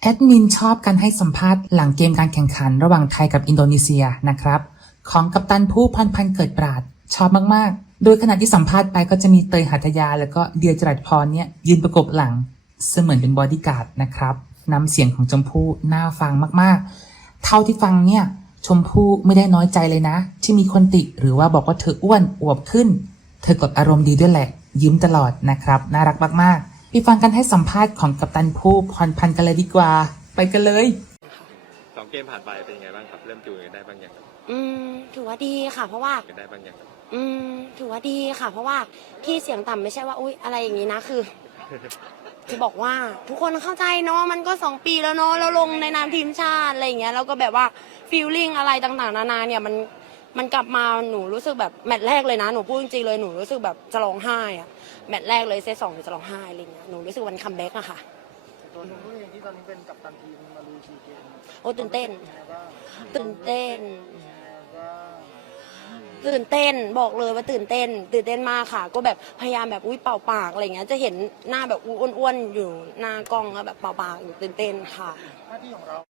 แอดมินชอบการให้สัมภาษณ์หลังเกมการแข่งขันระหว่างไทยกับอินโดนีเซียนะครับ ของกัปตันผู้พันพันเกิดปราด ชอบมาก ๆ โดยขณะที่สัมภาษณ์ไปก็จะมีเตยหัตถยา แล้วก็เดียจรัสพรเนี่ยยืนประกบหลัง เสมือนเป็นบอดี้การ์ดนะครับน้ำเสียงของชมพู่น่าฟังมากๆ เท่าที่ฟังเนี่ยชมพู่ไม่ได้น้อยใจเลยนะ ที่มีคนติหรือว่าบอกว่าเธออ้วนอวบขึ้น เธอกดอารมณ์ดีด้วยแหละ ยิ้มตลอดนะครับ น่ารักมากๆ ไปฟังกันให้สัมภาษณ์ของกัปตันผู้พรพันธ์กันเลยดีกว่า ไปกันเลย สองเกมผ่านไปเป็นยังไงบ้างครับ เริ่มจูนกันได้บ้างยังครับอืมถือว่าดีค่ะ เพราะว่า กันได้บ้างยังครับอืมถือว่าดีค่ะ เพราะว่าที่เสียงต่ำไม่ใช่ว่าอุ้ยอะไรอย่างนี้นะคือ จะบอกว่าทุกคนเข้าใจเนาะมันก็สองปีแล้วเนาะแล้วลงในนามทีมชาติอะไรอย่างเงี้ยแล้วก็แบบว่าฟีลลิ่งอะไรต่างๆ นานาเนี่ยมัน มันกลับมาหนูรู้สึกแบบแมตช์แรกเลยนะหนูพูดจริงๆเลยหนูรู้สึกแบบจะร้องไห้อะแมตช์แรกเลยเซตสองหนูจะร้องไห้อะไรเงี้ยหนูรู้สึกวันคัมแบ็กอะค่ะตัวหนูเองที่ตอนนี้เป็นกัปตันทีมมาลุยซีเกมโอ้ตื่นเต้นยังไงบ้างตื่นเต้นยังไงบ้างตื่นเต้นบอกเลยว่าตื่นเต้น ตื่นเต้นมากค่ะ ก็แบบพยายามแบบอุ้ยเป่าปากอะไรเงี้ยจะเห็นหน้าแบบอ้วนๆอยู่หน้ากล้องแล้วแบบเป่าปากอยู่ตื่นเต้นค่ะ หน้าที่ของเรา